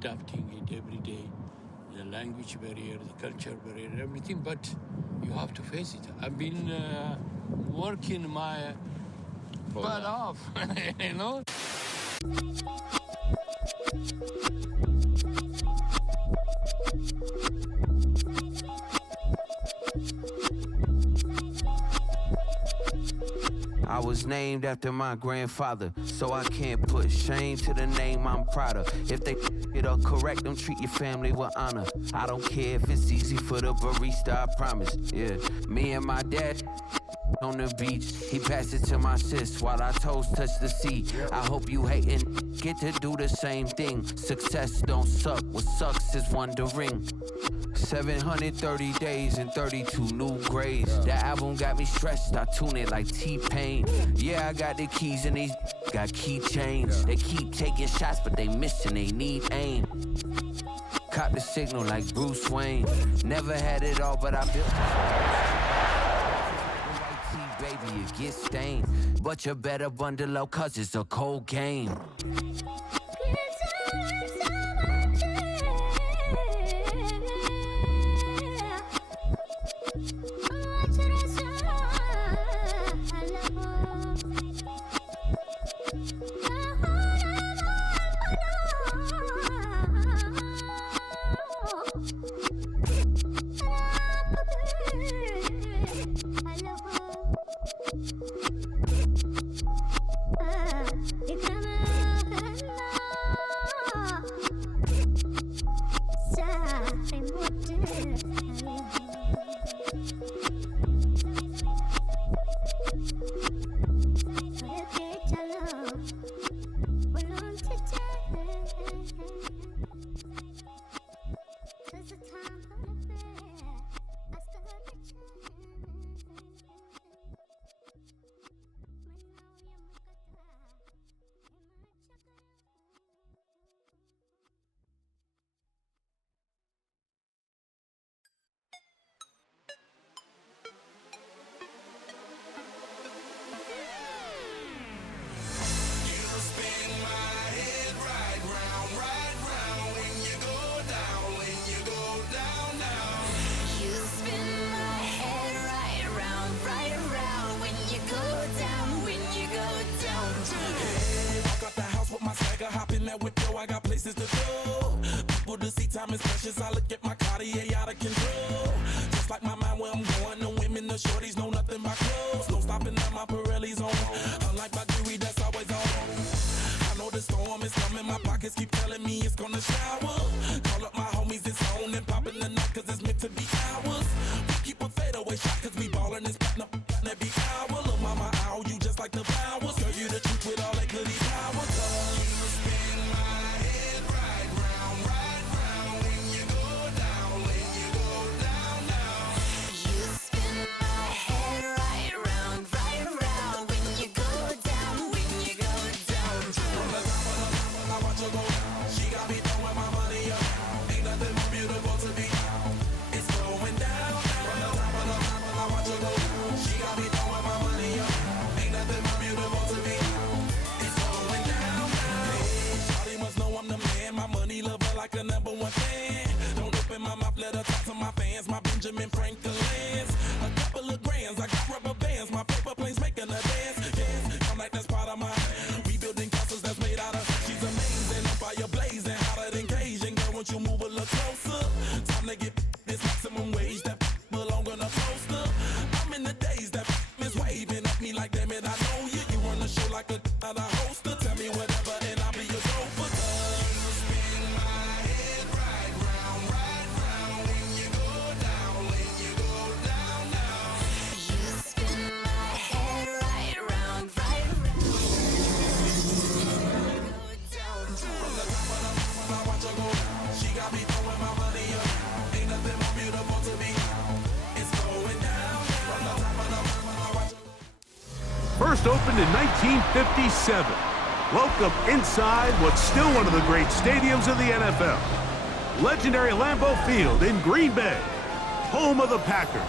adapting it every day. The language barrier, the culture barrier, everything, but you have to face it. I've been working my butt off, you know? I was named after my grandfather, so I can't put shame to the name I'm proud of. If they it up correct, them treat your family with honor. I don't care if it's easy for the barista, I promise. Yeah, me and my dad on the beach, he passed it to my sis while our toes touch the sea. I hope you hatin' get to do the same thing. Success don't suck, what sucks is wondering. 730 days and 32 new grades. That album got me stressed, I tune it like T-Pain. Yeah, I got the keys and these got keychains. They keep taking shots, but they missing, they need aim. Caught the signal like Bruce Wayne. Never had it all, but I built baby, it gets stained. But you better bundle up, cause it's a cold game. I got places to go. People to see, time is precious. I look at my Cartier out of control. Just like my mind where I'm going. The women, the shorties know nothing but clothes. No stopping at my Pirelli's on. Unlike my jewelry that's always on. I know the storm is coming. My pockets keep telling me it's gonna shower. Call up my homies, it's on and popping the night cause it's meant to be ours. We keep a fadeaway shot cause we ballin' this platinum every hour. Look mama, ow, you just like the flowers. Girl, you the truth with all that goody power. Benjamin Franklin's, a couple of grands, I got rubber bands, my paper planes making a dance, yes, I'm like that's part of mine, we building castles that's made out of, she's amazing, I'm fire blazing, hotter than Cajun, girl, won't you move a little closer, time to get this maximum wage that belong on a poster, I'm in the days that is waving at me like, damn it, I know you, you run the show like a hoster, tell me whatever and I'll be your chauffeur. First opened in 1957. Welcome inside what's still one of the great stadiums of the NFL. Legendary Lambeau Field in Green Bay, home of the Packers.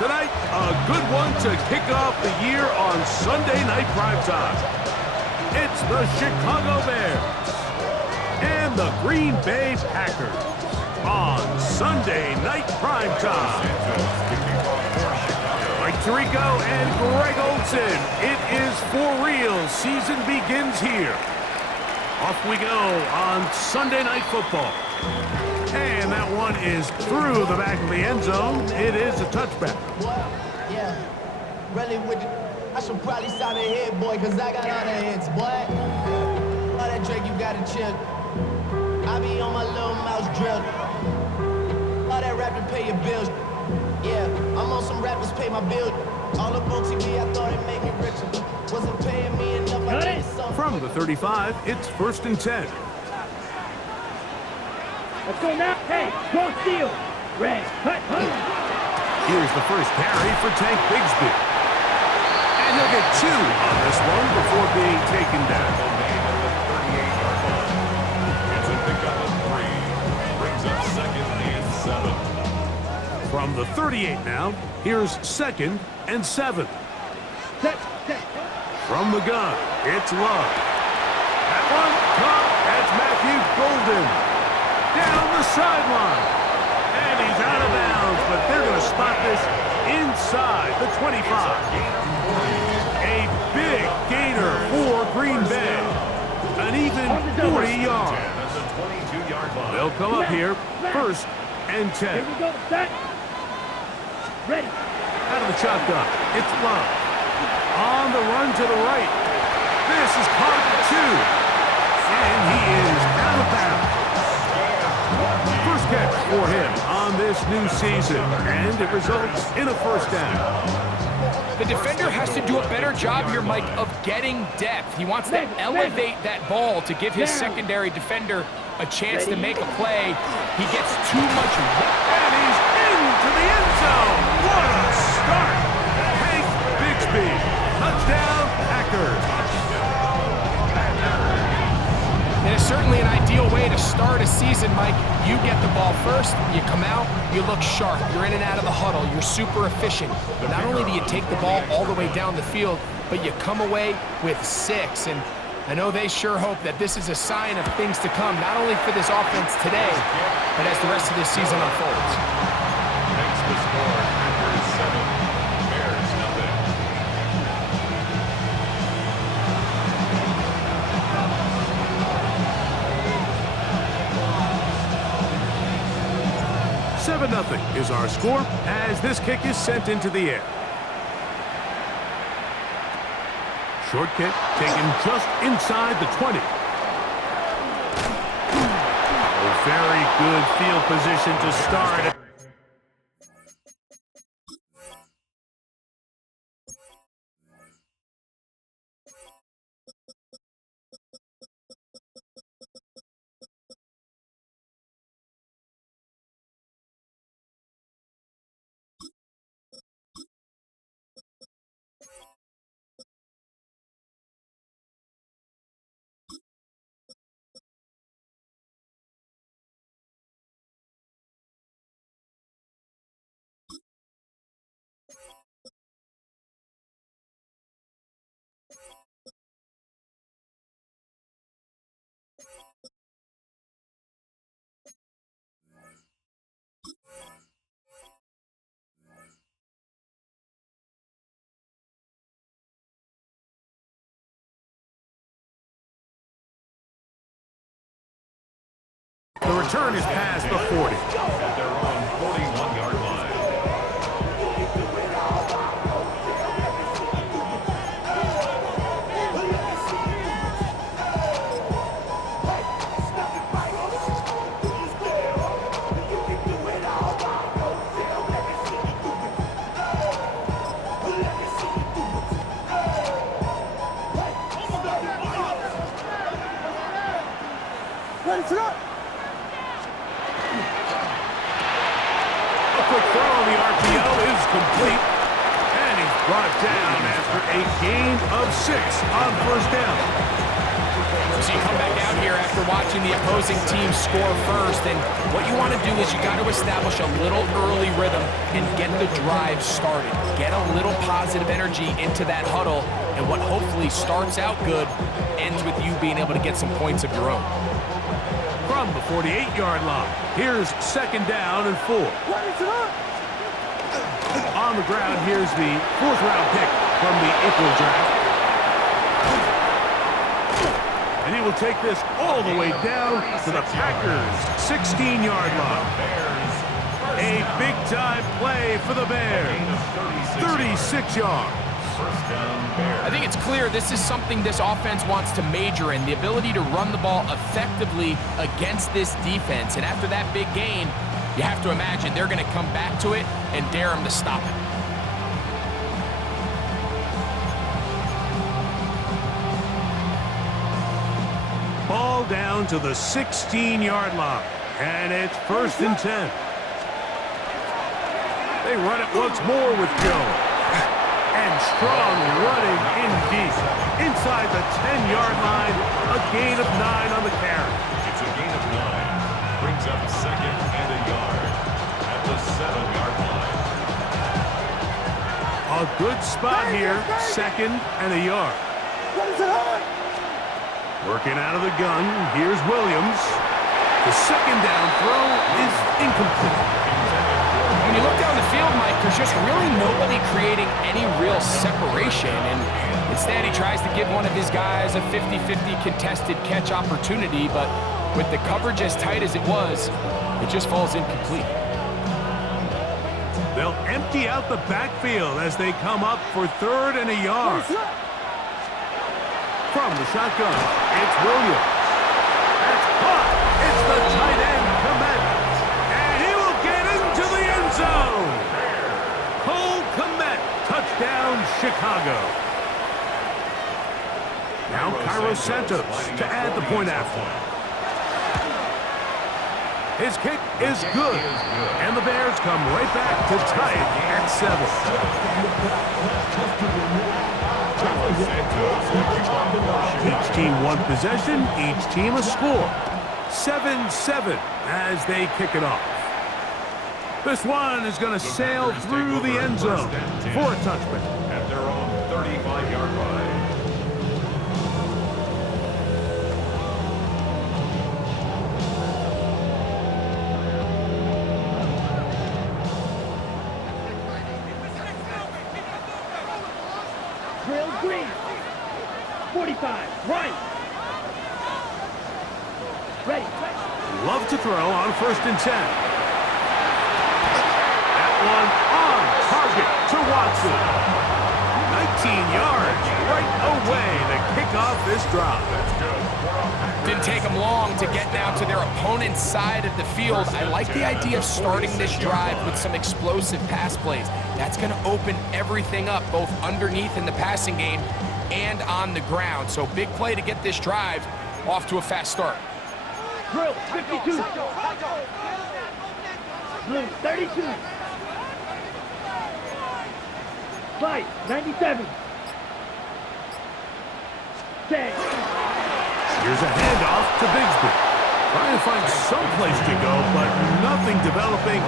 Tonight, a good one to kick off the year on Sunday night primetime. It's the Chicago Bears and and the Green Bay Packers on Sunday Night Primetime. Mike Tirico and Greg Olsen. It is for real. Season begins here. Off we go on Sunday Night Football. And that one is through the back of the end zone. It is a touchback. Yeah, really I should probably sign a hit, boy, because I got all the hits, boy. All that Drake, you got to chill. I be on my little mouse drill. All that rapping, pay your bills. Yeah, I'm on some rappers, pay my bills. All up on TV, I thought it made me richer. Wasn't paying me enough, I needed something. From the 35, it's 1st and 10. Let's go now. Hey, go steal. Red. Here's the first carry for Tank Bigsby. And he'll get 2 on this one before being taken down. It's a pickup of 3. Brings up 2nd and 7. From the 38 now, here's 2nd and 7. From the gun, it's Love. That one, caught. That's Matthew Golden. Down the sideline. And he's out of bounds, but they're going to spot this inside the 25. A big gainer for Green Bay. An even 40 yards. They'll come up here, 1st and 10. Here we go, set. Ready. Out of the shotgun, it's Love. On the run to the right. This is caught at 2. And he is out of bounds. First catch for him on this new season. And it results in a 1st down. The defender has to do a better job here, Mike, of getting depth. He wants to elevate that ball to give his secondary defender a chance to make a play. He gets too much. And he's into the end zone. What a start. Tank Bigsby. Touchdown, Packers. It is certainly an ideal way to start a season, Mike. You get the ball first, you come out, you look sharp, you're in and out of the huddle, you're super efficient. Not only do you take the ball all the way down the field, but you come away with 6. And I know they sure hope that this is a sign of things to come, not only for this offense today, but as the rest of this season unfolds. Makes the score. Packers 7, Bears nothing. Nothing is our score as this kick is sent into the air. Short kick taken just inside the 20. A very good field position to start. The return is past the 40. At their own 41-yard line. Let's go. Quick throw on the RPO is complete. And he's brought down after a gain of 6 on 1st down. So you come back out here after watching the opposing team score first, and what you want to do is you got to establish a little early rhythm and get the drive started. Get a little positive energy into that huddle, and what hopefully starts out good ends with you being able to get some points of your own. from the 48-yard line. Here's 2nd down and 4. On the ground, here's the 4th-round pick from the April draft. And he will take this all the way down to the Packers' 16-yard line. A big-time play for the Bears. 36 yards. I think it's clear this is something this offense wants to major in, the ability to run the ball effectively against this defense. And after that big gain, you have to imagine they're going to come back to it and dare them to stop it. Ball down to the 16-yard line, and it's 1st and 10. They run it once more with Jones. And strong running indeed. Inside the 10-yard line, a gain of 9 on the carry. It's a gain of 9. Brings up 2nd and a yard at the 7-yard line. A good spot here, 2nd and a yard. Working out of the gun, here's Williams. The 2nd down throw is incomplete. When you look down the field, Mike, there's just really nobody creating any real separation. And instead, he tries to give one of his guys a 50-50 contested catch opportunity. But with the coverage as tight as it was, it just falls incomplete. They'll empty out the backfield as they come up for 3rd and a yard. From the shotgun, it's Williams. That's caught. It's the tight end, Komet. And he will get into the end zone. Cole Komet, touchdown, Chicago. Now Cairo Santos to add the point after. His kick is good. And the Bears come right back to tie it at 7. Each team one possession, each team a score. 7-7 as they kick it off. This one is going to sail through the end zone for a touchback. At their own 35-yard line. Drill green. 45, right. Ready. Love to throw on 1st and 10. That one on target to Watson. 19 yards right away to kick off this drive. Didn't take them long to get down to their opponent's side of the field. I like the idea of starting this drive with some explosive pass plays. That's going to open everything up, both underneath in the passing game and on the ground. So big play to get this drive off to a fast start. Drill 52. Blue 32. Fight 97. 10. Here's a handoff to Bigsby. Trying to find some place to go, but nothing developing.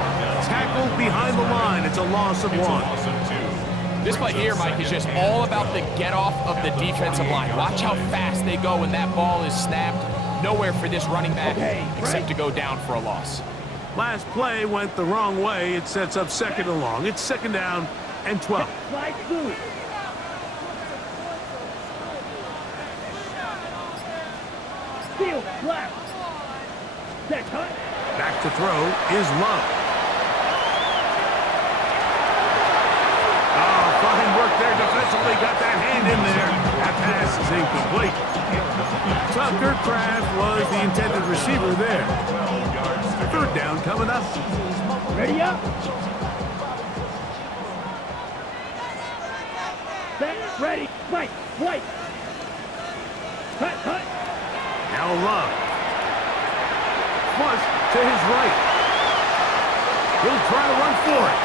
Tackled behind the line. It's a loss of 1. This play here, Mike, is just all about the get-off of the defensive line. Watch how fast they go when that ball is snapped. Nowhere for this running back except to go down for a loss. Last play went the wrong way. It sets up 2nd and long. It's 2nd down and 12. Slide through. Field left. Set cut. Back to throw is Love. Oh, fine work there defensively. Got that hand in there. That pass is incomplete. Tucker Kraft was the intended receiver there. 3rd down coming up. Ready up. Set. Ready. Fight. White. Cut. Cut. Now Love. Flush to his right. He'll try to run for it.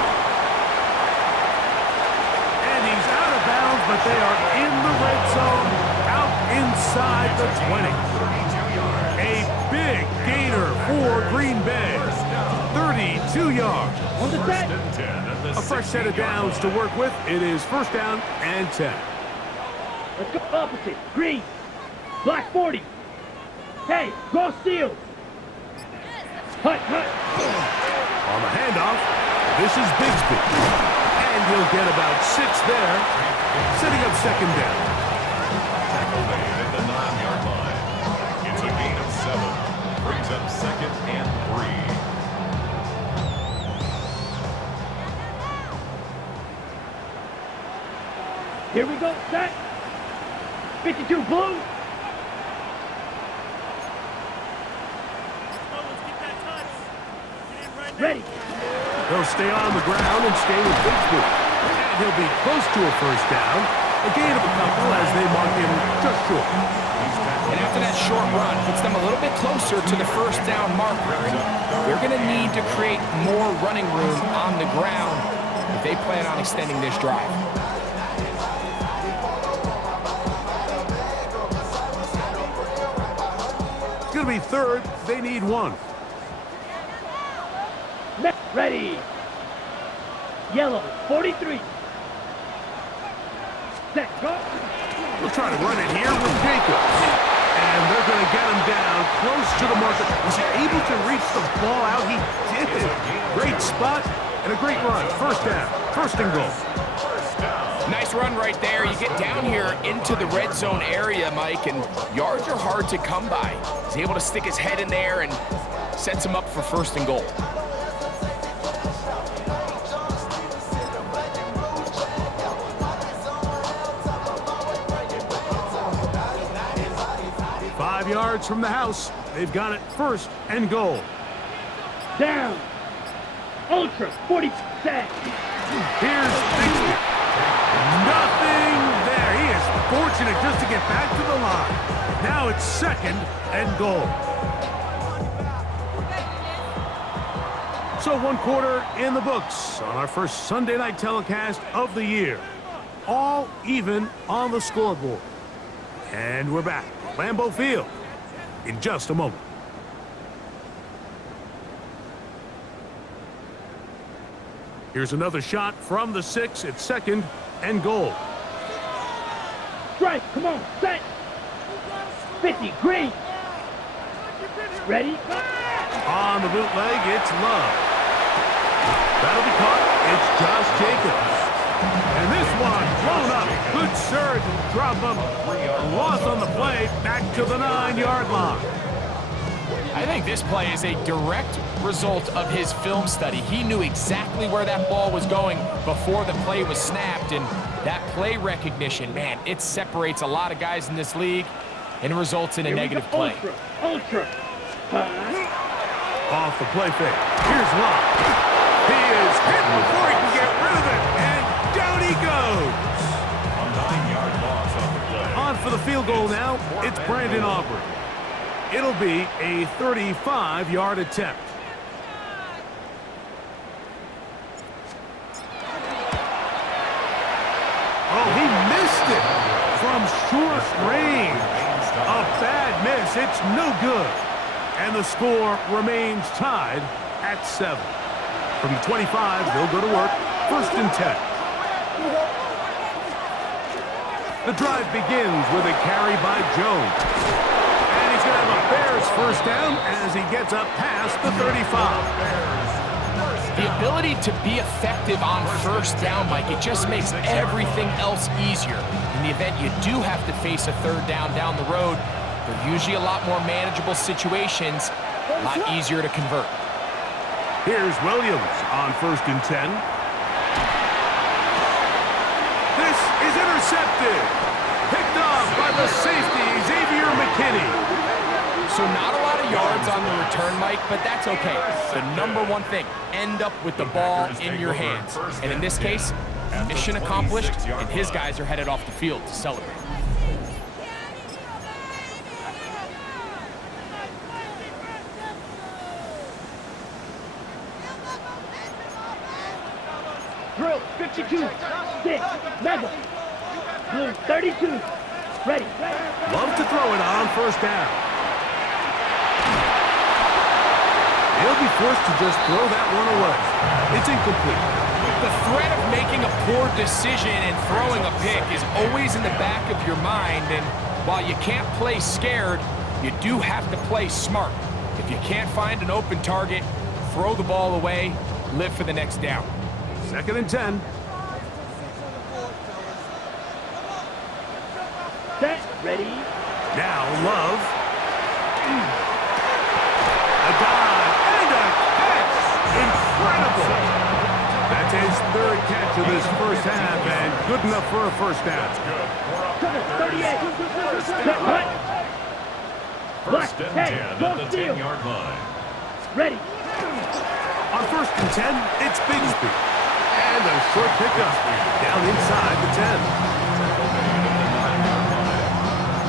And he's out of bounds, but they are in the red zone, out inside the 20. A big gainer for Green Bay. 32 yards. On the set. A fresh set of downs to work with. It is 1st down and 10. Let's go opposite. Green. Black 40. Hey, go Steelers. Hut, hut. On the handoff, this is Bigsby. And he'll get about 6 there, setting up second down. Tackle made at the 9-yard line. It's a gain of 7. Brings up second and 3. Here we go, set. 52 blue. Ready. He'll stay on the ground and stay with Bigsby. And he'll be close to a first down. A gain of a couple as they mark him just short. And after that short run, puts them a little bit closer to the first down marker. And they're going to need to create more running room on the ground if they plan on extending this drive. It's going to be third. They need 1. Ready. Yellow, 43. Set, go. We'll try to run it here with Jacobs. And they're going to get him down close to the marker. Was he able to reach the ball out? He did. Great spot and a great run. First down. First and goal. Nice run right there. You get down here into the red zone area, Mike, and yards are hard to come by. He's able to stick his head in there and sets him up for first and goal. Yards from the house. They've got it first and goal. Down. Ultra 40 set. Here's Bigsby. Nothing there. He is fortunate just to get back to the line. Now it's second and goal. So 1 quarter in the books on our first Sunday night telecast of the year. All even on the scoreboard. And we're back. Lambeau Field in just a moment. Here's another shot from the 6 at second and goal. Strike, come on, set. 50, green. Ready, go. On the bootleg, it's Love. That'll be caught. It's Josh Jacobs. And this one blown up. Good surge. Drop him. A loss on the play. Back to the 9-yard line. I think this play is a direct result of his film study. He knew exactly where that ball was going before the play was snapped, and that play recognition, man, it separates a lot of guys in this league and results in a negative play. Ultra. Off the play fake. Here's Love. He is hit before he can get rid of it, and down he goes. A 9-yard loss on the play. On for the field goal now. It's Brandon Aubrey. It'll be a 35-yard attempt. Oh, he missed it from short range. A bad miss. It's no good. And the score remains tied at 7. From the 25, they'll go to work. First and 10. The drive begins with a carry by Jones. And he's going to have a Bears first down as he gets up past the 35. The ability to be effective on first down, Mike, it just makes everything else easier. In the event you do have to face a third down the road, they're usually a lot more manageable situations, a lot easier to convert. Here's Williams on first and 10. This is intercepted. Picked off by the safety, Xavier McKinney. So not a lot of yards on the return, Mike, but that's okay. The number one thing, end up with the ball in your hands. And in this case, mission accomplished, and his guys are headed off the field to celebrate. Drill, 52, 6, mega. Blue, 32, ready. Love to throw it on first down. He'll be forced to just throw that one away. It's incomplete. The threat of making a poor decision and throwing a pick is always in the back of your mind, and while you can't play scared, you do have to play smart. If you can't find an open target, throw the ball away, live for the next down. 2nd and 10. Set, ready. Now Love. A dive and a catch. Incredible. That's his 3rd catch of this first half and good enough for a first down. 38. Set, hut. First and 10 at the 10-yard line. Ready. On 1st and 10, it's Bigsby. And a short pickup down inside the 10.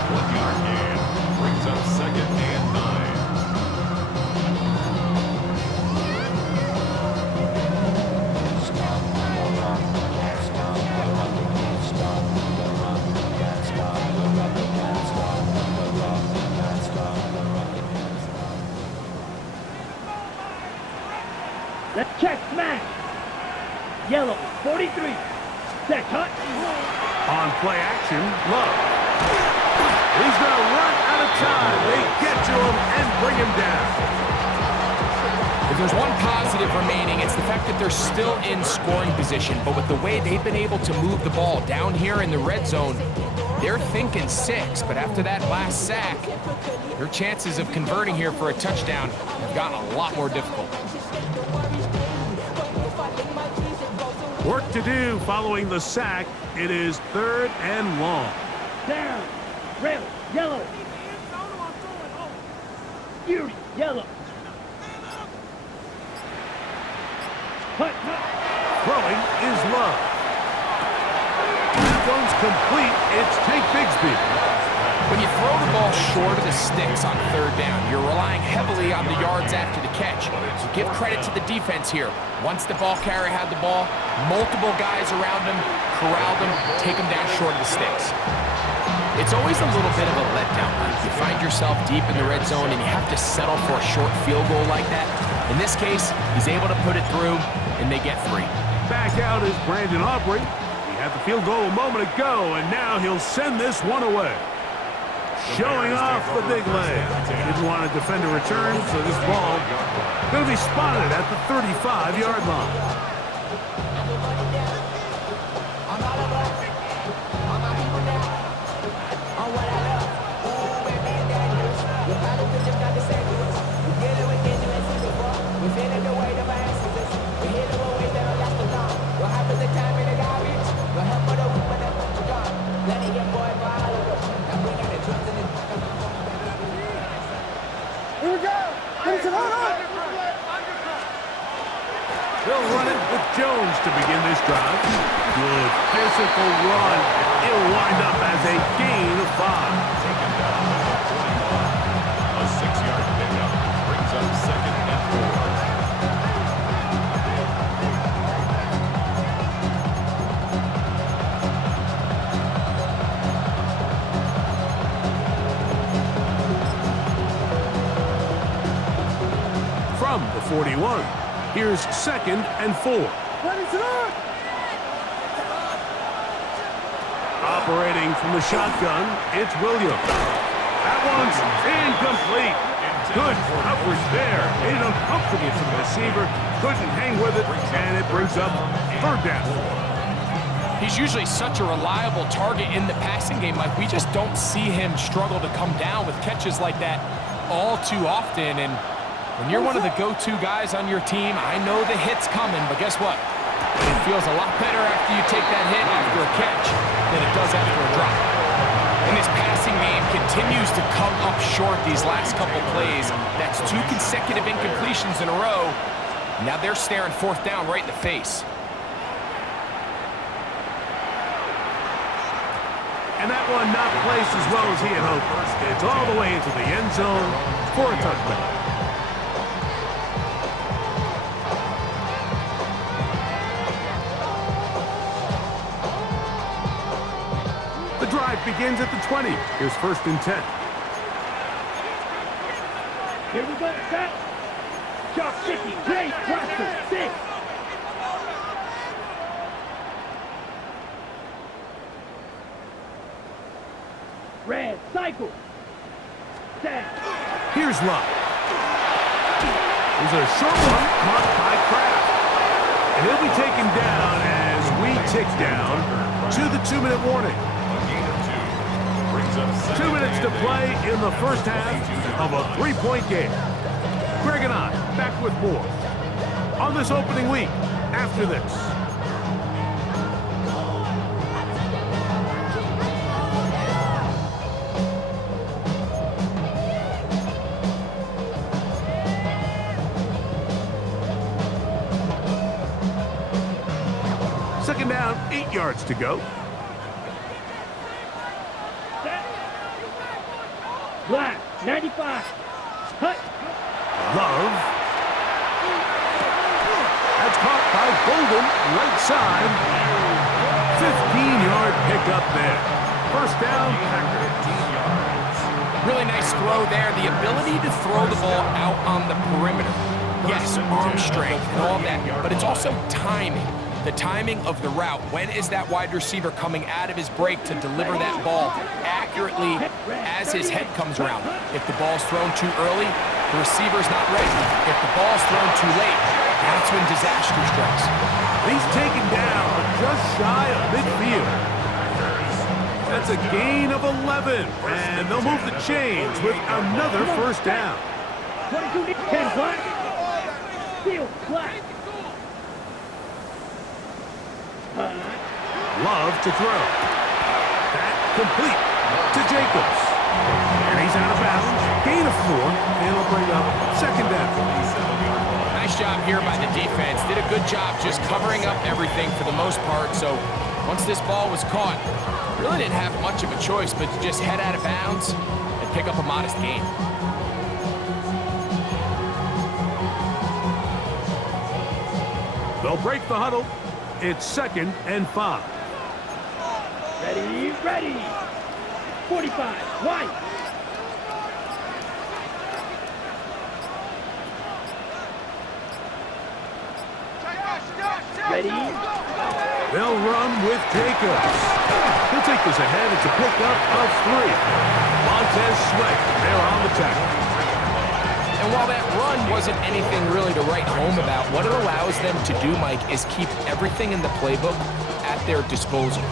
1-yard gain brings up 2nd and 9. Let's check smash. Yellow, 43. Set, hut. On play action, Love. He's going to run out of time. They get to him and bring him down. If there's one positive remaining, it's the fact that they're still in scoring position. But with the way they've been able to move the ball down here in the red zone, they're thinking 6. But after that last sack, their chances of converting here for a touchdown have gotten a lot more difficult. Work to do following the sack. It is 3rd and long. Down. Red, yellow. Fury, yellow. Hut, hut. Throwing is Love. That one's complete. It's Tank Bigsby. When you throw the ball short of the sticks on 3rd down, you're relying heavily on the yards after the catch. So give credit to the defense here. Once the ball carrier had the ball, multiple guys around him, corralled him, take him down short of the sticks. It's always a little bit of a letdown. You find yourself deep in the red zone and you have to settle for a short field goal like that. In this case, he's able to put it through, and they get 3. Back out is Brandon Aubrey. He had the field goal a moment ago, and now he'll send this one away. Showing off the big leg. Didn't want to defend a return, so this ball going to be spotted at the 35-yard line. They'll run it with Jones to begin this drive. Good physical run. It'll wind up as a gain of 5. Taken down at 21. A 6-yard pickup brings up 2nd and 4. From the 41. Here's 2nd and 4. Operating from the shotgun, it's Williams. That one's incomplete. Good coverage there. Made it uncomfortable for the receiver. Couldn't hang with it, and it brings up 3rd down. He's usually such a reliable target in the passing game. Like, we just don't see him struggle to come down with catches like that all too often. And when you're one of the go-to guys on your team, I know the hit's coming, but guess what? It feels a lot better after you take that hit after a catch than it does after a drop. And this passing game continues to come up short these last couple plays. That's 2 consecutive incompletions in a row. Now they're staring 4th down right in the face. And that one not placed as well as he had hoped. It's all the way into the end zone for a touchdown. The drive begins at the 20. Here's 1st and 10. Here we go, set. Sharp 50, great, cluster, 6. Red, cycle. Set. Here's Love. There's a short one caught by Kraft. And he'll be taken down as we tick down to the 2-minute warning. 2 minutes to play in the first half of a 3-point game. Greg and I back with more on this opening week after this. Second down, 8 yards to go. Black, 95. Cut. Love. That's caught by Golden, right side. 15-yard pickup there. First down, Packers. Really nice throw there. The ability to throw the ball out on the perimeter. Yes, arm strength and all that, but it's also timing. The timing of the route. When is that wide receiver coming out of his break to deliver that ball accurately as his head comes around? If the ball's thrown too early, the receiver's not ready. If the ball's thrown too late, that's when disaster strikes. He's taken down just shy of midfield. That's a gain of 11, and they'll move the chains with another first down. 22, 10 black. Field black. Love to throw. That complete to Jacobs. And he's out of bounds. Gain of 4, and he'll bring up second down. Nice job here by the defense. Did a good job just covering up everything for the most part. So once this ball was caught, really didn't have much of a choice but to just head out of bounds and pick up a modest gain. They'll break the huddle. It's 2nd and 5. Ready, ready. 45, white. Ready. They'll run with Jacobs. He'll take this ahead. It's a pickup of 3. Montez Sweat, they're on the tackle. And while that run wasn't anything really to write home about, what it allows them to do, Mike, is keep everything in the playbook at their disposal.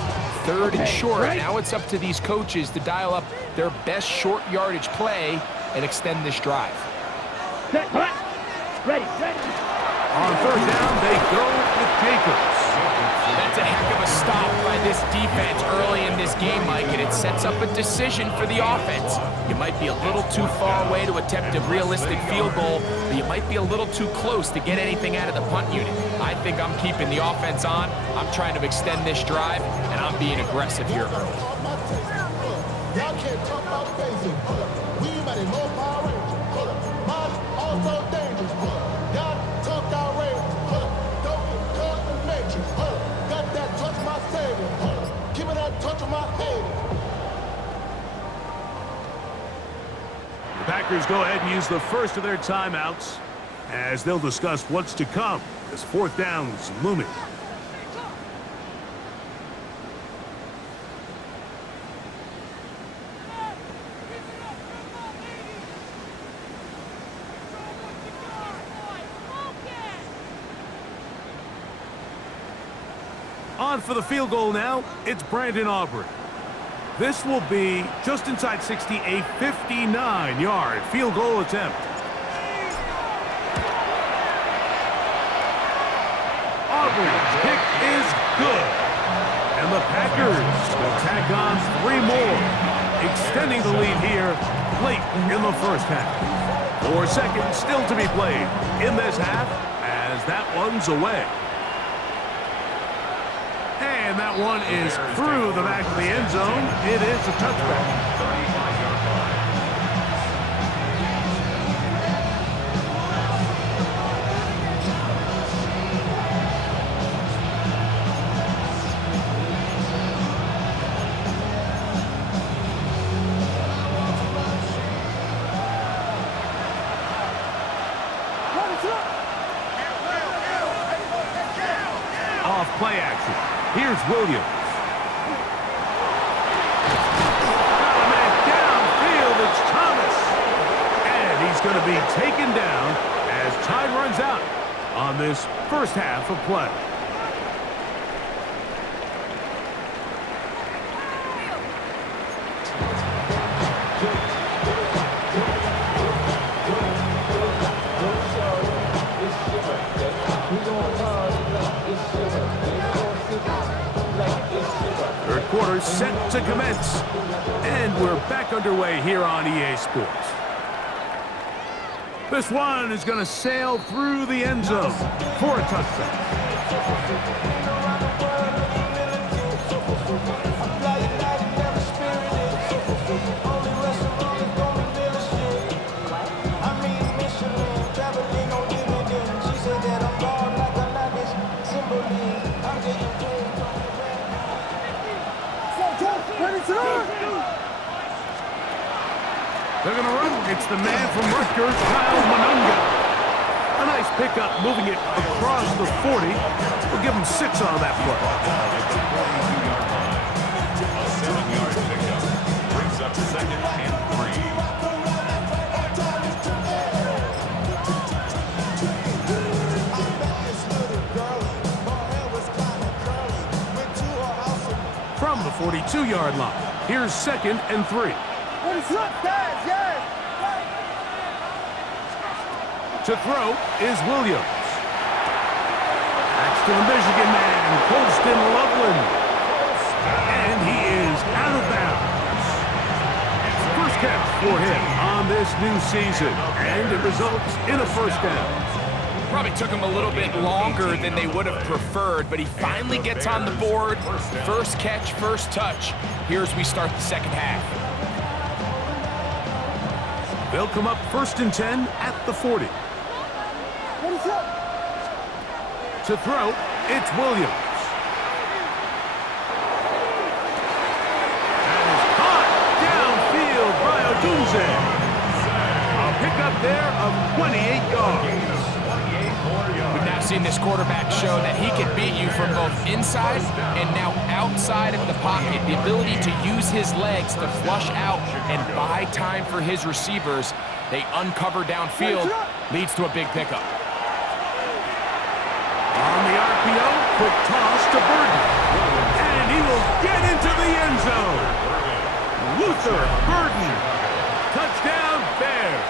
3rd and short. Right. Now it's up to these coaches to dial up their best short yardage play and extend this drive. Ready, ready. On 3rd down, they go with Jacobs. That's a heck of a stop by this defense early in this game, Mike, and it sets up a decision for the offense. You might be a little too far away to attempt a realistic field goal, but you might be a little too close to get anything out of the punt unit. I think I'm keeping the offense on. I'm trying to extend this drive, and I'm being aggressive here early. Y'all can't talk about facing. We mighty low power rangers. Mighty also dangerous. Y'all talk outrageous. Don't get caught in the matrix. Got that touch of my savior. Give me that touch of my hater. The Packers go ahead and use the first of their timeouts as they'll discuss what's to come as 4th down's looming. On for the field goal now, it's Brandon Aubrey. This will be just inside 60, a 59-yard field goal attempt. Aubrey's kick is good. And the Packers will tack on 3 more, extending the lead here late in the first half. 4 seconds still to be played in this half as that one's away. And that one is through the back of the end zone. It is a touchback. Off play action. Here's Williams. Got a man downfield. It's Thomas. And he's going to be taken down as time on this first half of play. Third quarter set to commence. And we're back underway here on EA Sports. This one is going to sail through the end zone for a touchdown. They're going to run. It's the man from Rutgers, Kyle Monunga. A nice pickup, moving it across the 40. We'll give him 6 on that play. A 7-yard pickup brings up 2nd and 3. From the 42-yard line, here's 2nd and 3. To throw is Williams. That's to the Michigan man, Colston Loveland. And he is out of bounds. First catch for him on this new season, and it results in a first down. Probably took him a little bit longer than they would have preferred, but he finally gets on the board. First catch, first touch. Here as we start the second half. They'll come up 1st and 10 at the 40. To throw, it's Williams. That is caught downfield by Odunze. A pickup there of 28 yards. We've now seen this quarterback show that he can beat you from both inside and now outside of the pocket. The ability to use his legs to flush out and buy time for his receivers. They uncover downfield, leads to a big pickup. On the RPO, quick toss to Burden. And he will get into the end zone. Luther Burden. Touchdown, Bears.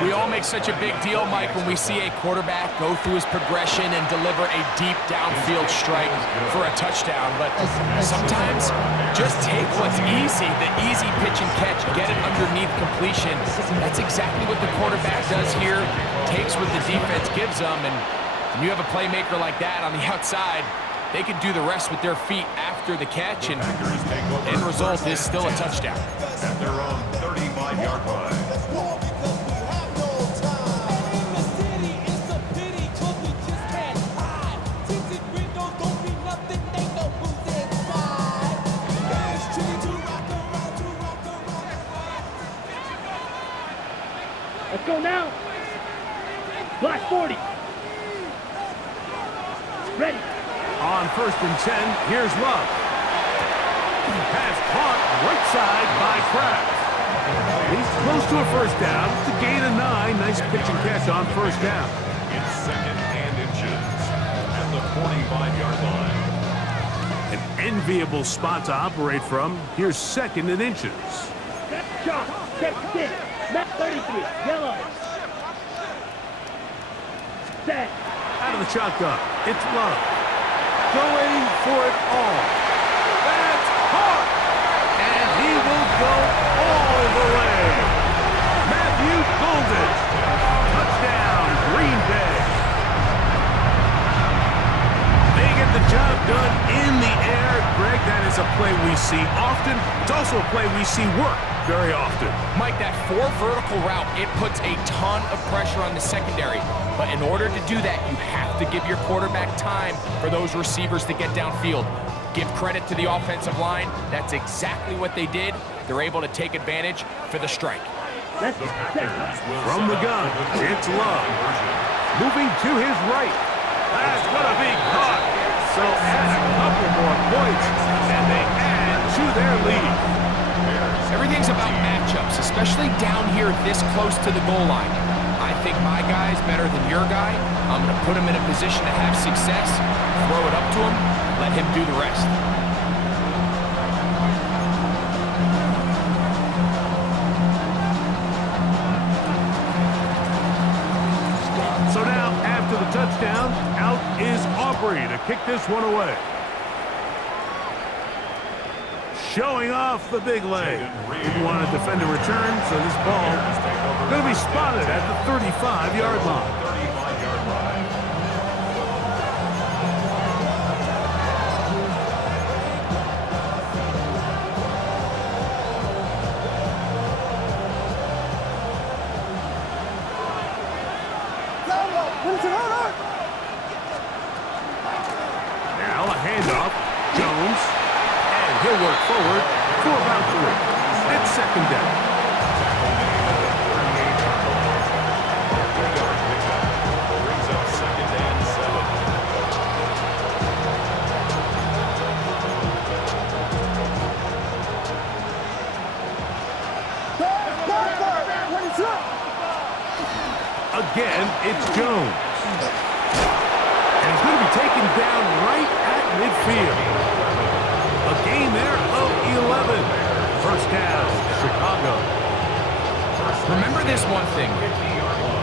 We all make such a big deal, Mike, when we see a quarterback go through his progression and deliver a deep downfield strike for a touchdown. But sometimes just take what's easy, the easy pitch and catch, get it underneath completion. That's exactly what the quarterback does here, takes what the defense gives them, and when you have a playmaker like that on the outside, they can do the rest with their feet after the catch, and end result is still a touchdown. At their own 35-yard line. Let's go now. Black 40. Ready. On 1st and 10, here's Love. Pass caught right side by Kraft. He's close to a first down. To gain a 9. Nice pitch and catch on first down. It's 2nd and inches at the 45-yard line. An enviable spot to operate from. Here's 2nd and inches. Step shot. Step 6. Map 33. Yellow. Set. Out of the shotgun. It's Love. Going for it all. That's caught. And he will go all the way. Matthew Goldich. Touchdown, Green Bay. They get the job done in the air. Greg, that is a play we see often. It's also a play we see work very often. Mike, that 4 vertical route, it puts a ton of pressure on the secondary. But in order to do that, you have to give your quarterback time for those receivers to get downfield. Give credit to the offensive line. That's exactly what they did. They're able to take advantage for the strike. From the gun, it's Love. Moving to his right. That's going to be caught. So add a couple more points, and they add to their lead. Everything's about matchups, especially down here this close to the goal line. I think my guy's better than your guy. I'm going to put him in a position to have success, throw it up to him, let him do the rest. So now, after the touchdown, out is Aubrey to kick this one away. Showing off the big leg. Didn't want to defend a return, so this ball is going to be spotted at the 35-yard line. 35-yard line. Now a handoff. Jones. And he'll work forward for about 3. It's second down. Brings up second and 7. Again, it's Jones. And he's going to be taken down right at midfield. A gain there of 11. First down, Chicago. Remember this one thing.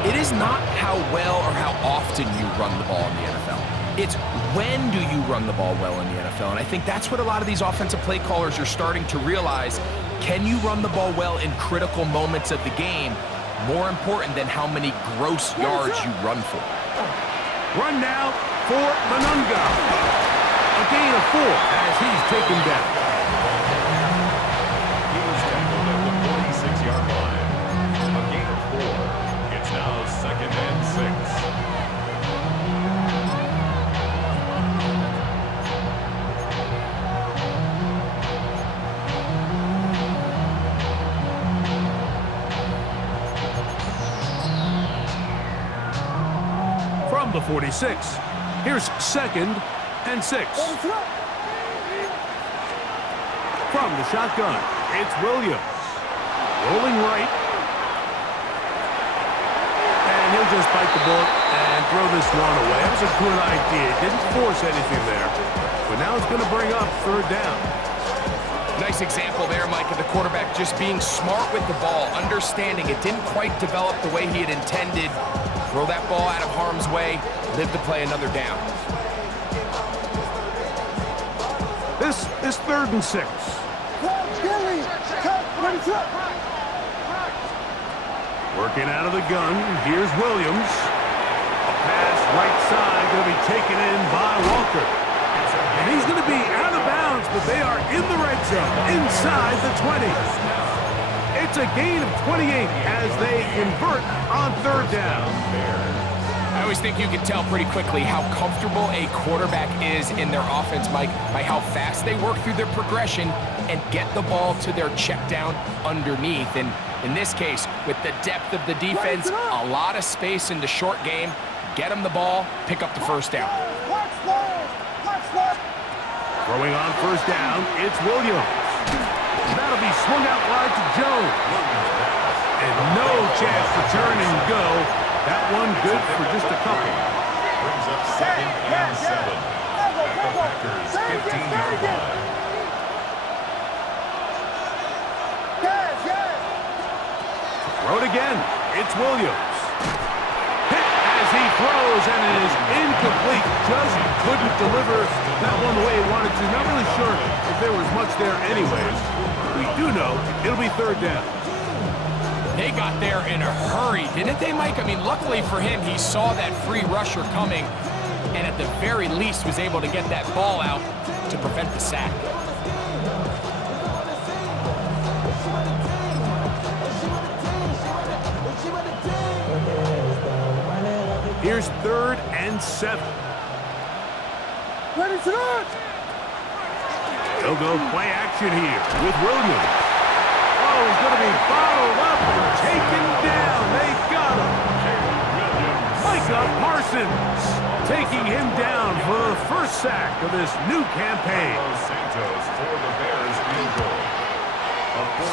It is not how well or how often you run the ball in the NFL. It's when do you run the ball well in the NFL. And I think that's what a lot of these offensive play callers are starting to realize. Can you run the ball well in critical moments of the game? More important than how many gross yards you run for. Run now for Manunga. A gain of 4 as he's taken down. He was tackled at the 46-yard line. A gain of 4. It's now second and 6. From the 46, here's second and 6. From the shotgun, it's Williams. Rolling right. And he'll just bite the bullet and throw this one away. That was a good idea. Didn't force anything there. But now it's going to bring up third down. Nice example there, Mike, of the quarterback just being smart with the ball, understanding it didn't quite develop the way he had intended. Throw that ball out of harm's way, live to play another down. This is third and 6. Working out of the gun, here's Williams. A pass right side going to be taken in by Walker. And he's going to be out of bounds, but they are in the red zone, inside the 20. It's a gain of 28 as they convert on third down. I always think you can tell pretty quickly how comfortable a quarterback is in their offense, Mike, by how fast they work through their progression and get the ball to their check down underneath. And in this case, with the depth of the defense, a lot of space in the short game, get them the ball, pick up the first down. Throwing on first down, it's Williams. That'll be swung out wide to Jones. And no chance to turn and go. That one good for just a couple. Brings up second and 7 at the Packers' 15-yard line. Throw it again. It's Williams. Hit as he throws and it is incomplete. Just couldn't deliver that one the way he wanted to. Not really sure if there was much there anyways. We do know it'll be third down. They got there in a hurry, didn't they, Mike? I mean, luckily for him, he saw that free rusher coming and at the very least was able to get that ball out to prevent the sack. Here's third and 7. They'll go play action here with Williams. Oh, he's going to be bottled up and taken down. They got him. Micah Parsons taking him down for the first sack of this new campaign. Santos for the Bears field goal.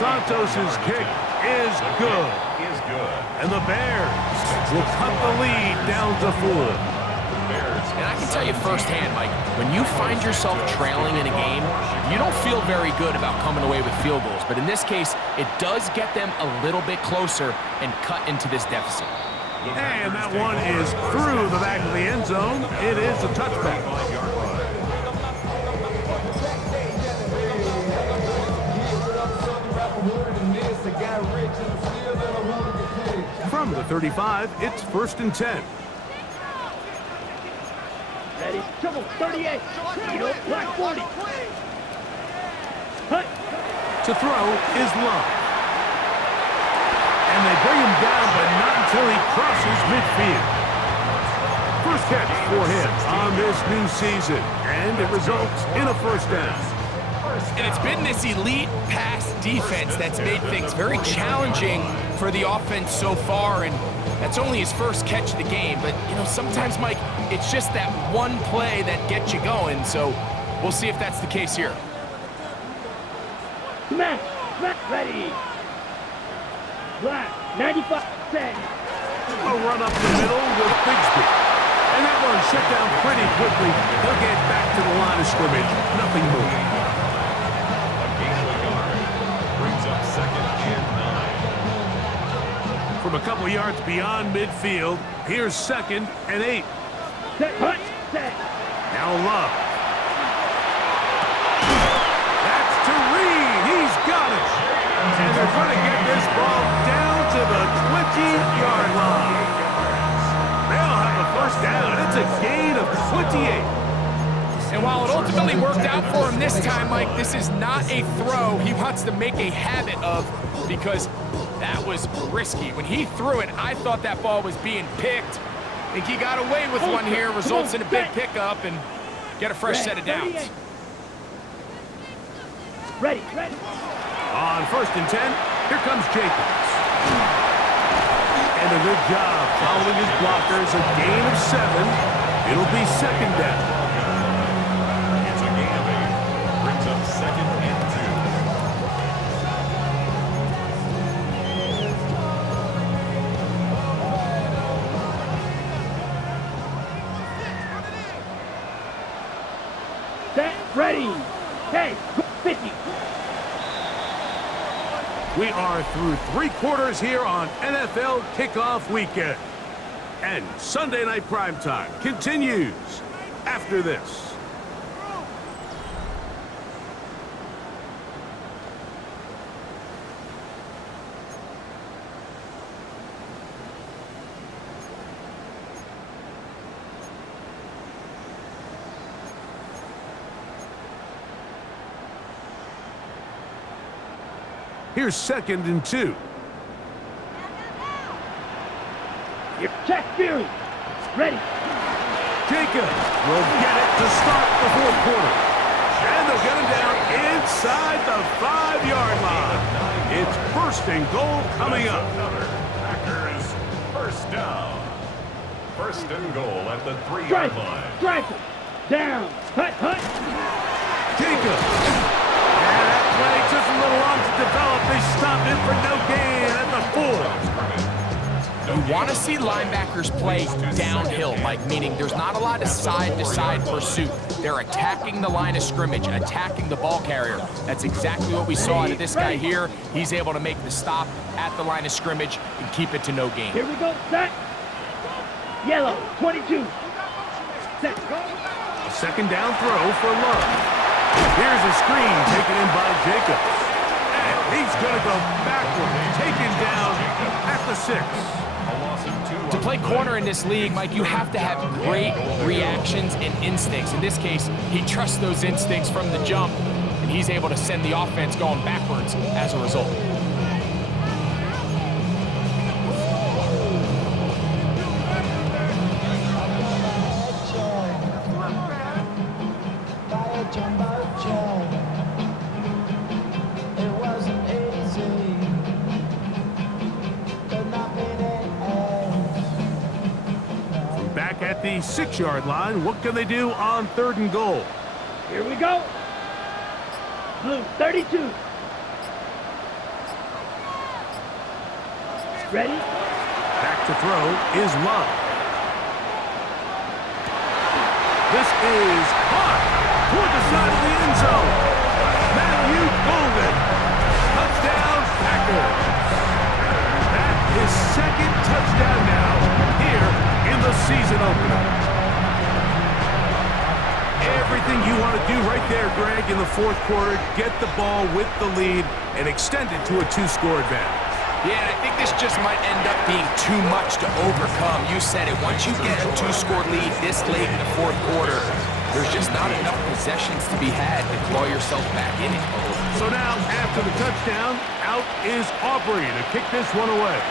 Santos' kick is good. And the Bears will cut the lead down to 4. And I can tell you firsthand, Mike, when you find yourself trailing in a game, you don't feel very good about coming away with field goals. But in this case, it does get them a little bit closer and cut into this deficit. And that one is through the back of the end zone. It is a touchback. From the 35, it's 1st and 10. Ready, triple, 38, black 40. Hut. To throw is Love. And they bring him down, but not until he crosses midfield. First catch for him on this new season, and it results in a 1st down. And it's been this elite pass defense that's made things very challenging for the offense so far, and that's only his first catch of the game. But, you know, sometimes, Mike, it's just that one play that gets you going, so we'll see if that's the case here. Smash, ready. Black, 95 cents. A run up the middle with Bigsby. And that one shut down pretty quickly. They'll get back to the line of scrimmage. Nothing more. From a couple yards beyond midfield, here's 2nd and 8. Set. Now Love. That's to Reed. He's got it. And they're going to get this ball down to the 20-yard line. They'll have a 1st down. It's a gain of 28. And while it ultimately worked out for him this time, Mike, this is not a throw he wants to make a habit of, because that was risky. When he threw it, I thought that ball was being picked. I think he got away with one here, results in a big pickup and get a fresh set of downs. Ready. On 1st and 10, here comes Jacobs. And a good job following his blockers, a gain of 7. It'll be 2nd down. It's a gain of 8. Brings up 2nd and 2. Set, ready. Hey, 50. We are through 3 quarters here on NFL Kickoff Weekend. And Sunday Night Primetime continues after this. Here's 2nd and 2. Check Fury. Ready. Jacob will get it to start the 4th quarter. And they'll get him down inside the 5-yard line. It's 1st and goal coming up. Packers 1st down. 1st and goal at the 3-yard line. Striker. Down. Hut. Jacob. And that play took a little long to develop. They stopped it for no gain at the 4. You want to see linebackers play downhill, Mike, meaning there's not a lot of side-to-side pursuit. They're attacking the line of scrimmage, attacking the ball carrier. That's exactly what we saw out of this guy here. He's able to make the stop at the line of scrimmage and keep it to no gain. Here we go, set. Yellow, 22. Set. A 2nd down throw for Love. Here's a screen taken in by Jacobs. And he's going to go backwards, taken down at the 6. To play corner in this league, Mike, you have to have great reactions and instincts. In this case, he trusts those instincts from the jump, and he's able to send the offense going backwards as a result. At the 6-yard line, what can they do on 3rd and goal? Here we go. Blue, 32. Ready? Back to throw is Love. This is caught toward the side of the end zone. Matthew Golden. Touchdown, Packers. That is second touchdown now here in the season opener. Everything you want to do right there, Greg, in the fourth quarter, get the ball with the lead and extend it to a two-score advantage. Yeah, and I think this just might end up being too much to overcome. You said it. Once you get a two-score lead this late in the fourth quarter, there's just not enough possessions to be had to claw yourself back in it. So now, after the touchdown, out is Aubrey to kick this one away.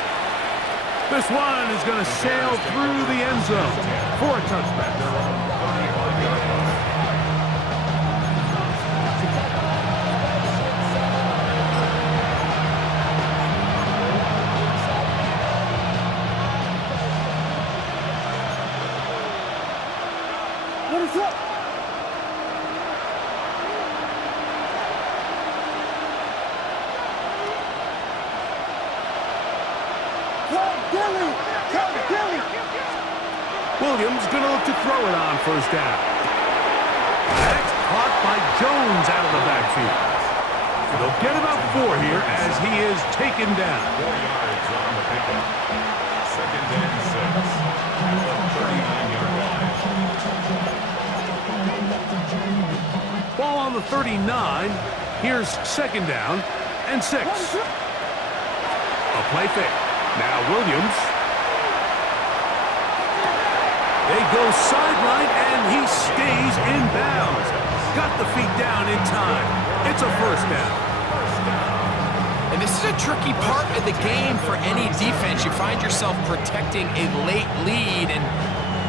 This one is going to sail through the end zone for a touchback. What is up? Williams going to look to throw it on first down. That's caught by Jones out of the backfield. They'll get about 4 here as he is taken down. 4 yards on the pickup. Second and 6. At the 39-yard line. Ball on the 39. Here's second down and 6. A play fake. Now Williams. They go sideline, and he stays in bounds. Got the feet down in time. It's a first down. And this is a tricky part of the game for any defense. You find yourself protecting a late lead, and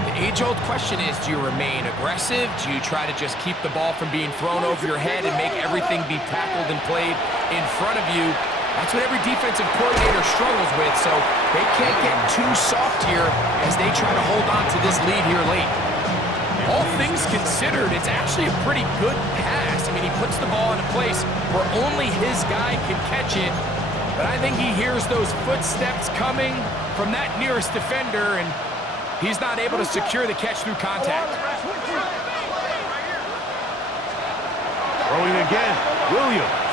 the age-old question is, do you remain aggressive? Do you try to just keep the ball from being thrown over your head and make everything be tackled and played in front of you? That's what every defensive coordinator struggles with, so they can't get too soft here as they try to hold on to this lead here late. All things considered, it's actually a pretty good pass. I mean, he puts the ball in a place where only his guy can catch it, but I think he hears those footsteps coming from that nearest defender, and he's not able to secure the catch through contact. Throwing again, Williams.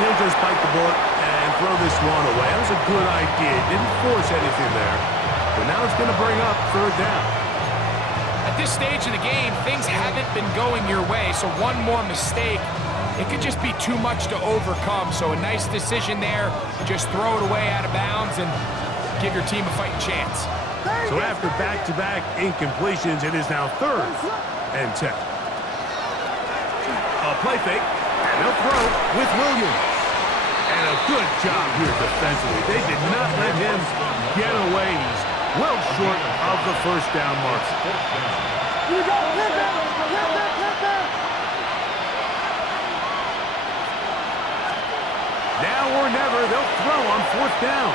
He'll just bite the bullet and throw this one away. That was a good idea. Didn't force anything there. But now it's going to bring up third down. At this stage of the game, things haven't been going your way, so one more mistake, it could just be too much to overcome. So a nice decision there. Just throw it away out of bounds and give your team a fighting chance. So after back-to-back incompletions, it is now third and 10. A play fake, and they'll throw with Williams. And a good job here defensively. They did not let him get away. He's well short of the first down mark. Now or never, they'll throw on fourth down.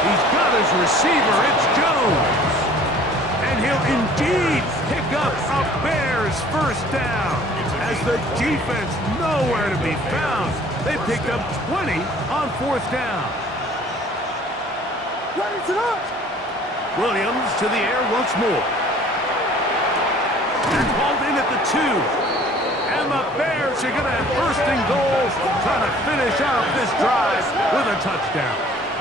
He's got his receiver. It's Jones. And he'll indeed pick up a Bears first down. As the defense nowhere to be found. They picked up 20 on fourth down. Williams to the air once more. They're called in at the 2. And the Bears are going to have first and goal, trying to finish off this drive with a touchdown.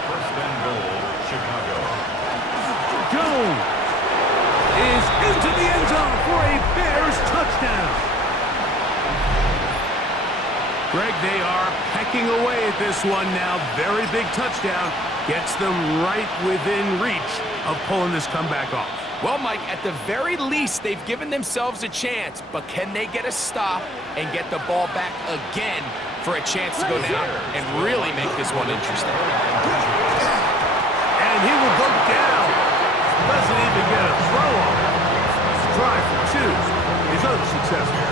First and goal, Chicago. Jones is into the end zone for a Bears touchdown. Greg, they are pecking away at this one now. Very big touchdown. Gets them right within reach of pulling this comeback off. Well, Mike, at the very least, they've given themselves a chance, but can they get a stop and get the ball back again for a chance to go down and really make this one interesting? And he will go down. Doesn't even get a throw on. Try for 2 is unsuccessful.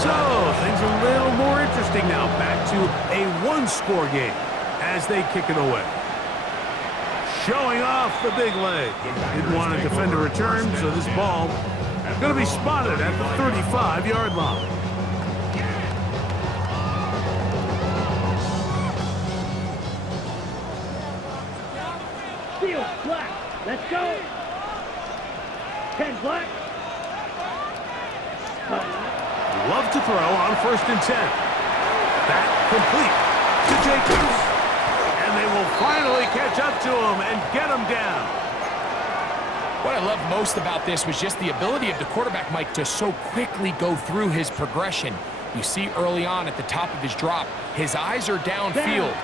So, things a little more interesting now. Back to a one-score game as they kick it away. showing off the big leg. Didn't want to defend a return, so this ball is going to be spotted at the 35-yard line. Field, black. Let's go. 10 black. Love to throw on 1st and 10. That complete to Jacobs. And they will finally catch up to him and get him down. What I love most about this was just the ability of the quarterback, Mike, to so quickly go through his progression. You see early on at the top of his drop, his eyes are downfield.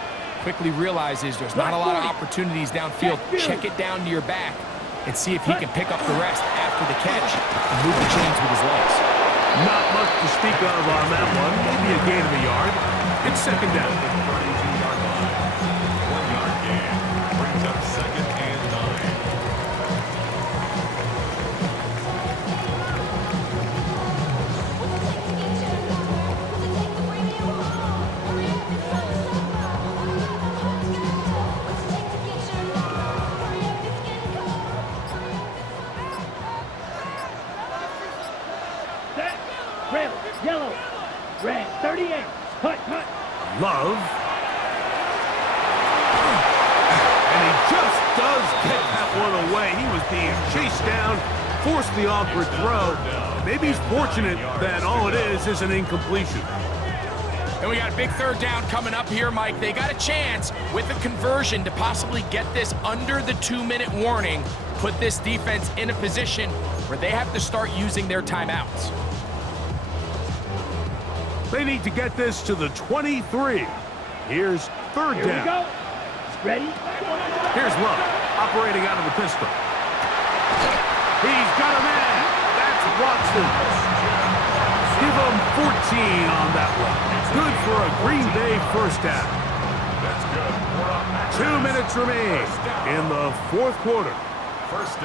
Quickly realizes there's not a lot of opportunities downfield. Check it down to your back and see if he can pick up the rest after the catch and move the chains with his legs. Not much to speak of on that one. Maybe a gain of a yard. It's 2nd down. 32-yard line. 1-yard gain. Brings up 2nd and 9. Red, yellow, red, 38. Hut. Love. And he just does get that one away. He was being chased down, forced the awkward throw. Maybe he's fortunate that all it is an incompletion. And we got a big 3rd down coming up here, Mike. They got a chance with a conversion to possibly get this under the 2-minute warning, put this defense in a position where they have to start using their timeouts. They need to get this to the 23. Here's 3rd down. Here we go. Ready? Here's Love, operating out of the pistol. He's got a man. That's Watson. Give him 14 on that one. Good for a Green Bay 1st down. That's good. 2 minutes remain in the 4th quarter.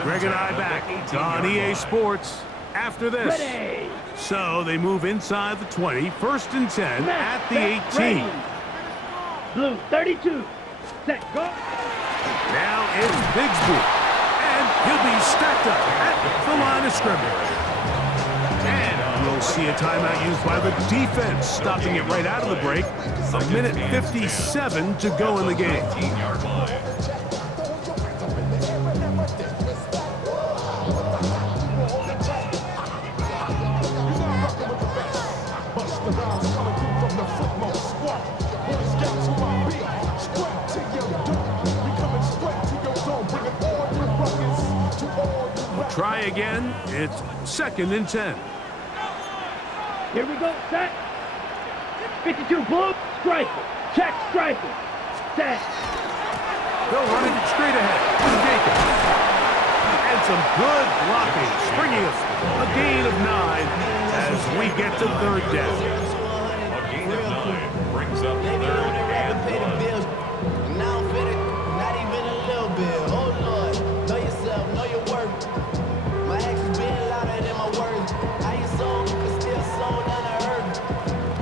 Greg and I 10 back at the on 18-yard EA line. Sports after this. Ready. So they move inside the 20, 1st and 10 at the 18. Ready. Blue, 32. Set, go. Now it's Bigsby, and he'll be stacked up at the line of scrimmage. And we'll see a timeout used by the defense, stopping it right out of the break. 1:57 to go in the game. 18-yard line. Try again. It's 2nd and 10. Here we go. Set. 52 blue. Striker. Check striker. Set. They'll run it straight ahead with Jacobs. And some good blocking, springing us a gain of 9 as we get to 3rd down. A gain of 9 brings up 3rd and 1. And I don't fit it, not even a little bit. Oh Lord, know yourself, know your worth. My actions being louder than my words. How you sold, but still sold unheard.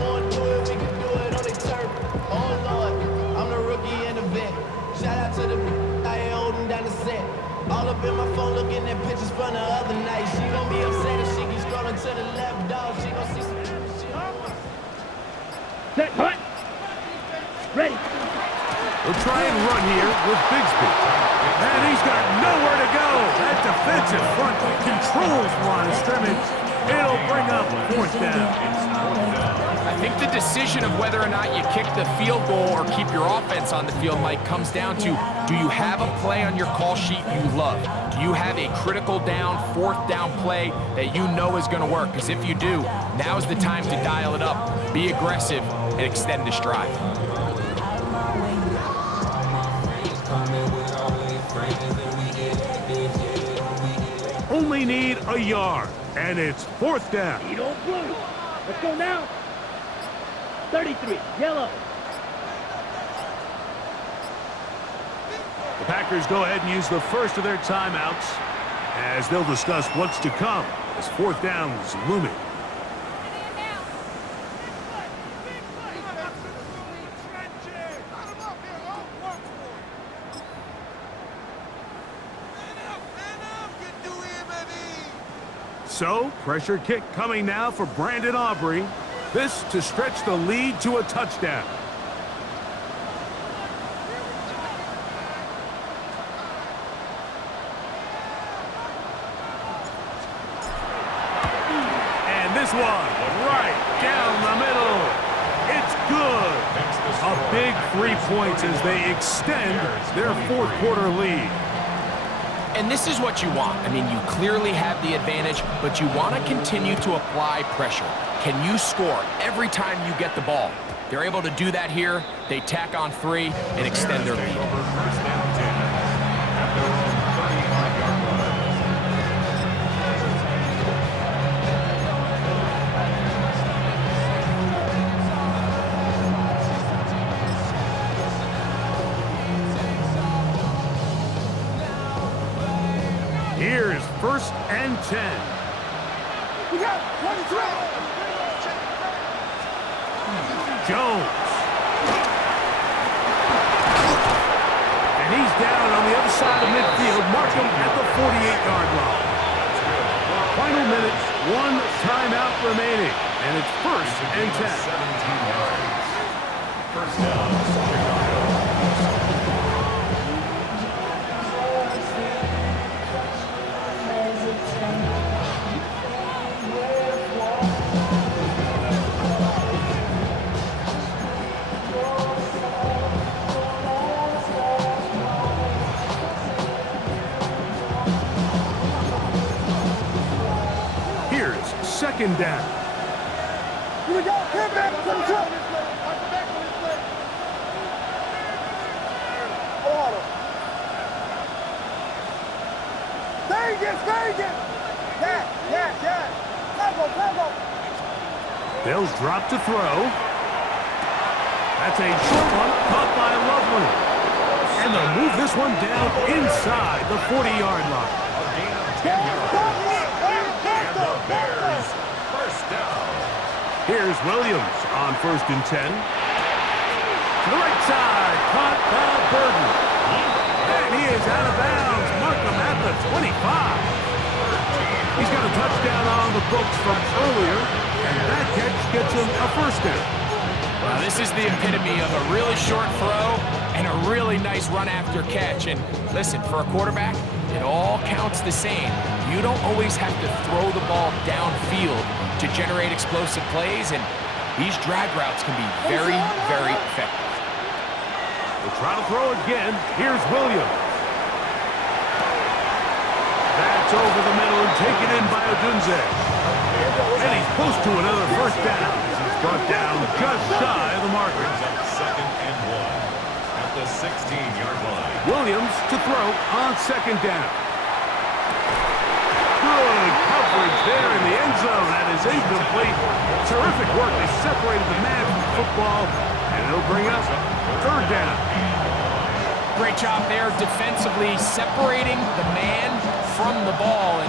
Wanna do it, we can do it on the turf. Oh Lord, I'm the rookie in the vet. Shout out to the I ain't holding down the set. All up in my phone looking at pictures from the other night. She gon' be upset if she keeps scrolling to the left, dog. She gon' see some shit. Set, hut. Ready. They'll try and run here with Bigsby. And he's got nowhere to go. That defensive front controls the line of scrimmage. It'll bring up 4th down. I think the decision of whether or not you kick the field goal or keep your offense on the field, Mike, comes down to, do you have a play on your call sheet you love? Do you have a critical down, 4th down play that you know is going to work? Because if you do, now's the time to dial it up, be aggressive, and extend this drive. Only need a yard, and it's 4th down. Eat old blue. Let's go now. 33, yellow. The Packers go ahead and use the first of their timeouts as they'll discuss what's to come as 4th down is looming. So, pressure kick coming now for Brandon Aubrey. This to stretch the lead to a touchdown. And this one, right down the middle. It's good. A big 3 points as they extend their fourth quarter lead. And this is what you want. I mean, you clearly have the advantage, but you want to continue to apply pressure. Can you score every time you get the ball? They're able to do that here. They tack on 3 and extend their lead. Here's 1st and 10. We got 1 threat. Jones. And he's down on the other side of midfield. Mark him at the 48-yard line. Final minutes, 1 timeout remaining. And it's 1st and 10. 17 yards. First down, Chicago. Here's 2nd down. Here we go. Here, back. Come on. Vegas. Yeah. Combo. They'll drop to throw. That's a short one caught by Loveland. And they'll move this one down inside the 40-yard line. A gain of 10 yards. And the Bears, first down. Here's Williams on 1st and 10. To the right side, caught by Burton. And he is out of bounds. Markham at the 25. He's got a touchdown on the books from earlier, and that catch gets him a 1st down. Well, this is the epitome of a really short throw and a really nice run after catch. And listen, for a quarterback, it all counts the same. You don't always have to throw the ball downfield to generate explosive plays, and these drag routes can be very, very effective. We'll try to throw again. Here's Williams. That's over the middle and taken in by Odunze. And he's close to another 1st down. He's brought down just shy of the marker. 2nd and 1 at the 16-yard line. Williams to throw on 2nd down. Good coverage there in the end zone. That is incomplete. Terrific work. They separated the man from football, and it'll bring up 3rd down. Great job there defensively, separating the man from the ball. And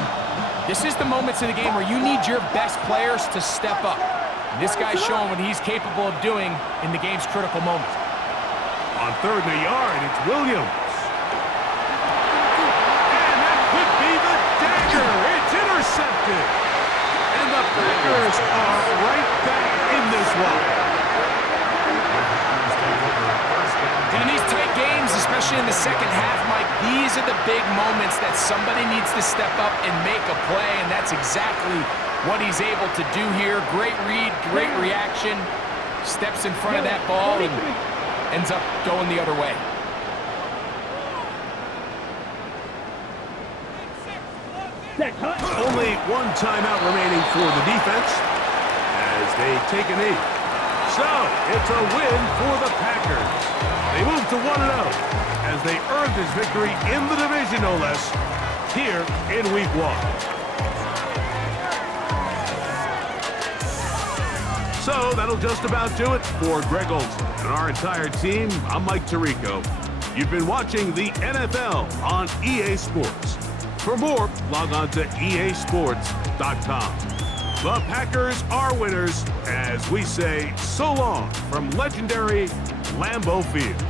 this is the moments of the game where you need your best players to step up. And this guy's showing what he's capable of doing in the game's critical moments. On 3rd and a yard, it's Williams. And that could be the dagger. It's intercepted. And the Packers are right back in this one. And in these tight games, especially in the second half, Mike, these are the big moments that somebody needs to step up and make a play, and that's exactly what he's able to do here. Great read, great reaction, steps in front of that ball and ends up going the other way. Only 1 timeout remaining for the defense as they take a knee. So, it's a win for the Packers. They move to 1-0 as they earned this victory in the division, no less, here in Week 1. So, that'll just about do it for Greg Olson and our entire team. I'm Mike Tirico. You've been watching the NFL on EA Sports. For more, log on to easports.com. The Packers are winners as we say so long from legendary Lambeau Field.